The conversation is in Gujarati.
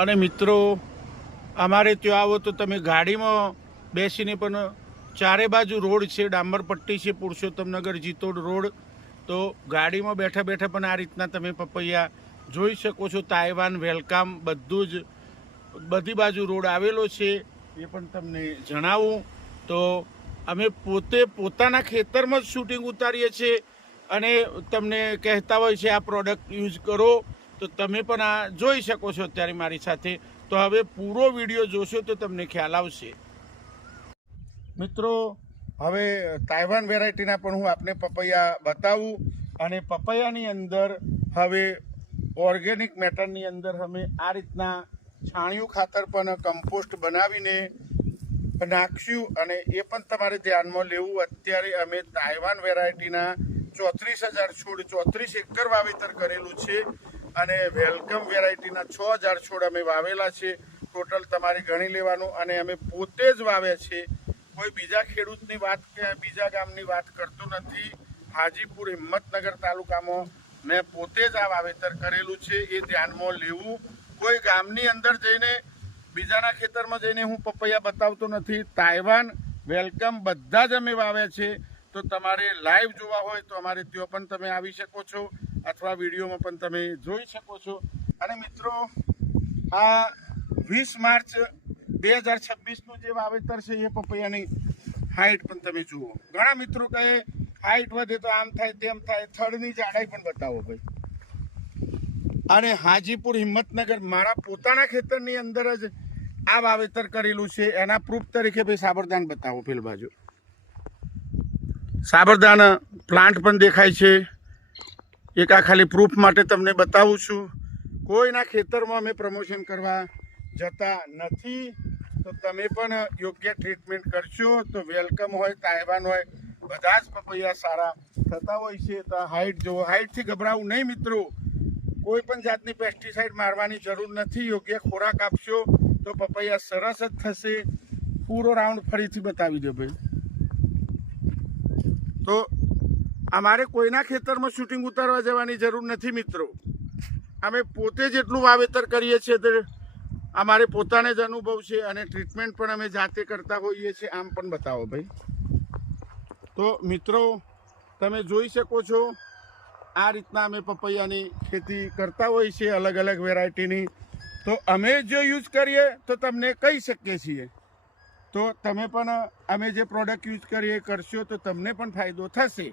અને મિત્રો અમારે ત્યાં આવો તો તમે ગાડીમાં બેસીને પણ ચારે બાજુ રોડ છે, ડામર પટ્ટી છે, પુરુષોત્તમનગર જીતોડ રોડ. તો ગાડીમાં બેઠા બેઠા પણ આ રીતના તમે પપૈયા જોઈ શકો છો. તાઇવાન વેલકમ બધું જ બધી બાજુ રોડ આવેલો છે એ પણ તમને જણાવું. તો અમે પોતે પોતાના ખેતરમાં જ શૂટિંગ ઉતારીએ છીએ અને તમને કહેતા હોય છે આ પ્રોડક્ટ યુઝ કરો. તો તમે પણ આ જોઈ શકો છો અત્યારે મારી સાથે. તો હવે પૂરો વિડીયો જોશો તો તમને ખ્યાલ આવશે. મિત્રો હવે તાઇવાન વેરાયટીના પણ હું આપને પપૈયા બતાવું. અને પપૈયાની અંદર હવે ઓર્ગેનિક મેટરની અંદર અમે આ રીતના છાણિયું ખાતર પણ કમ્પોસ્ટ બનાવીને નાખ્યું. અને એ પણ તમારે ધ્યાનમાં લેવું. અત્યારે અમે તાઇવાન વેરાયટીના 34,000 છોડ 34 એકર વાવેતર કરેલું છે અને વેલકમ વેરાયટીના 6,000 છોડ અમે વાવેલા છે. ટોટલ તમારે ગણી લેવાનું. અને અમે પોતે જ વાવ્યા છે, કોઈ બીજા ખેડૂતની વાત કે બીજા ગામની વાત કરતો નથી. હાજીપુર હિંમતનગર તાલુકામાં મેં પોતે જ આ વાવેતર કરેલું છે, એ ધ્યાનમાં લેવું. કોઈ ગામની અંદર જઈને બીજાના ખેતરમાં જઈને હું પપૈયા બતાવતો નથી. તાઇવાન વેલકમ બધા જ અમે વાવ્યા છે. તો તમારે લાઈવ જોવા હોય તો અમારે ત્યાં પણ તમે આવી શકો છો અથવા વિડીયોમાં પણ તમે જોઈ શકો છો. અને મિત્રો આ 20 માર્ચ 2026નું જે વાવેતર છે એ પપૈયાની હાઈટ પણ તમે જુઓ. ઘણા મિત્રો કહે હાઈટ વધે તો આમ થાય તેમ થાય. થડની જાડાઈ પણ બતાવો ભાઈ. અને હાજીપુર હિંમતનગર મારા પોતાના ખેતરની અંદર જ આ વાવેતર કરેલું છે. એના પ્રૂફ તરીકે ભાઈ સાબરદાન બતાવો. પેલ બાજુ સાબરદાન પ્લાન્ટ પણ દેખાય છે. એક આ ખાલી પ્રૂફ માટે તમને બતાવું છું. કોઈના ખેતરમાં અમે પ્રમોશન કરવા જતા નથી. તો તમે પણ યોગ્ય ટ્રીટમેન્ટ કરશો તો વેલકમ હોય, તાઇવાન હોય, બધા જ પપૈયા સારા થતા હોય છે. તો હાઈટ જુઓ. હાઈટથી ગભરાવું નહીં મિત્રો. કોઈ પણ જાતની પેસ્ટિસાઇડ મારવાની જરૂર નથી. યોગ્ય ખોરાક આપશો તો પપૈયા સરસ જ થશે. પૂરો રાઉન્ડ ફરીથી બતાવી દો ભાઈ. તો અમારે કોઈના ખેતરમાં શૂટિંગ ઉતારવા જવાની જરૂર નથી મિત્રો. અમે પોતે જેટલું વાવેતર કરીએ છીએ તે અમારે પોતાને જ અનુભવ છે. અને ટ્રીટમેન્ટ પણ અમે જાતે કરતા હોઈએ છીએ. આમ પણ બતાવો ભાઈ. તો મિત્રો તમે જોઈ શકો છો આ રીતના અમે પપૈયાની ખેતી કરતા હોઈએ છીએ, અલગ અલગ વેરાયટીની. તો અમે જો યુઝ કરીએ તો તમને કહી શકીએ છીએ. તો તમે પણ અમે જે પ્રોડક્ટ યુઝ કરીએ કરશો તો તમને પણ ફાયદો થશે.